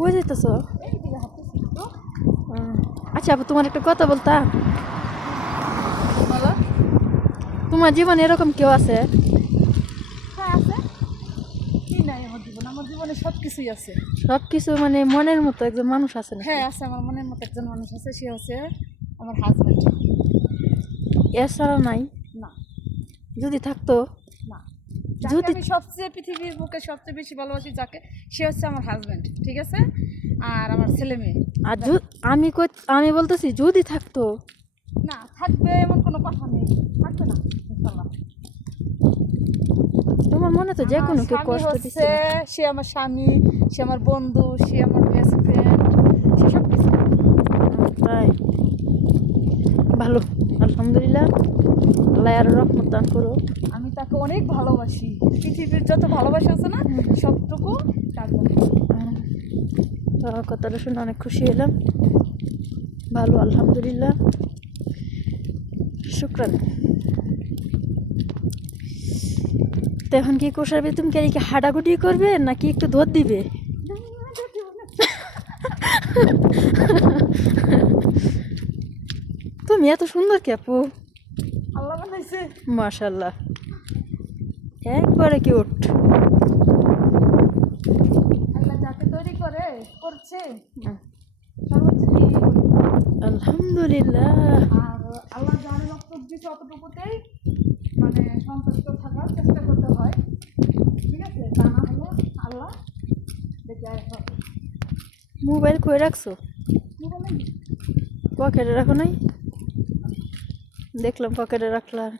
কই যাইতেছ? এই দিকে হাঁটতেছি তো। আচ্ছা আপু, তোমার একটা কথা বলতাম। বলো। তোমার জীবনে এরকম কেউ আছে? হ্যাঁ আছে। কি নাই আমার জীবনে? আমার জীবনে সব কিছুই আছে। সব কিছু মানে মনের মতো একজন মানুষ আছে না? হ্যাঁ আছে, আমার মনের মতো একজন মানুষ আছে, সে হচ্ছে আমার হাজব্যান্ড। এছাড়া নাই? না। যদি থাকতো? না। যাকে যদি আমি সবচেয়ে পৃথিবীর বুকে সবচেয়ে বেশি ভালোবাসি, যাকে, সে হচ্ছে আমার হাজব্যান্ড, ঠিক আছে? আর আমার ছেলে মেয়ে। আর আমি বলতেছি যদি থাকতো। না, থাকবে এমন কোনো কথা নেই। থাকবে না ইনশাল্লাহ। তোমার মনে তো যে আমার কোনো কেউ স্বামী কষ্ট দিচ্ছে হচ্ছে, সে আমার স্বামী, সে আমার বন্ধু, সে আমার বেস্ট ফ্রেন্ড, সে সব কিছু। তাই ভালো, আলহামদুলিল্লাহ। আল্লাহ আরো রহমত দান করো। আমি তাকে অনেক ভালোবাসি। পৃথিবীর যত ভালোবাসা আছে না, সবটুকু তার জন্য। তো কথাটা শুনে অনেক খুশি হলাম। ভালো, আলহামদুলিল্লাহ, শুক্রান। তো এখন কি করবে? তুমি কি হাঁটাগুটি করবে নাকি একটু ধর দিবে? তুমি এত সুন্দর কে আপু? আল্লাহ বানাইছে। মাশাল্লাহ, একবারে কিউট। আল্লাহ যাকে তৈরি করছে সর্বোচ্চ দিয়ে আলহামদুলিল্লাহ। আর আল্লাহ যার রক্ত দিচ্ছে অতটুকুতেই মানে সন্তুষ্ট থাকার চেষ্টা করতে হয়, ঠিক আছে? তা না হলে আল্লাহ দেখে আসবে। মোবাইল কই রাখছো? মোবাইলে পকেটে রাখো নাই? দেখলাম পকেটে রাখলাম।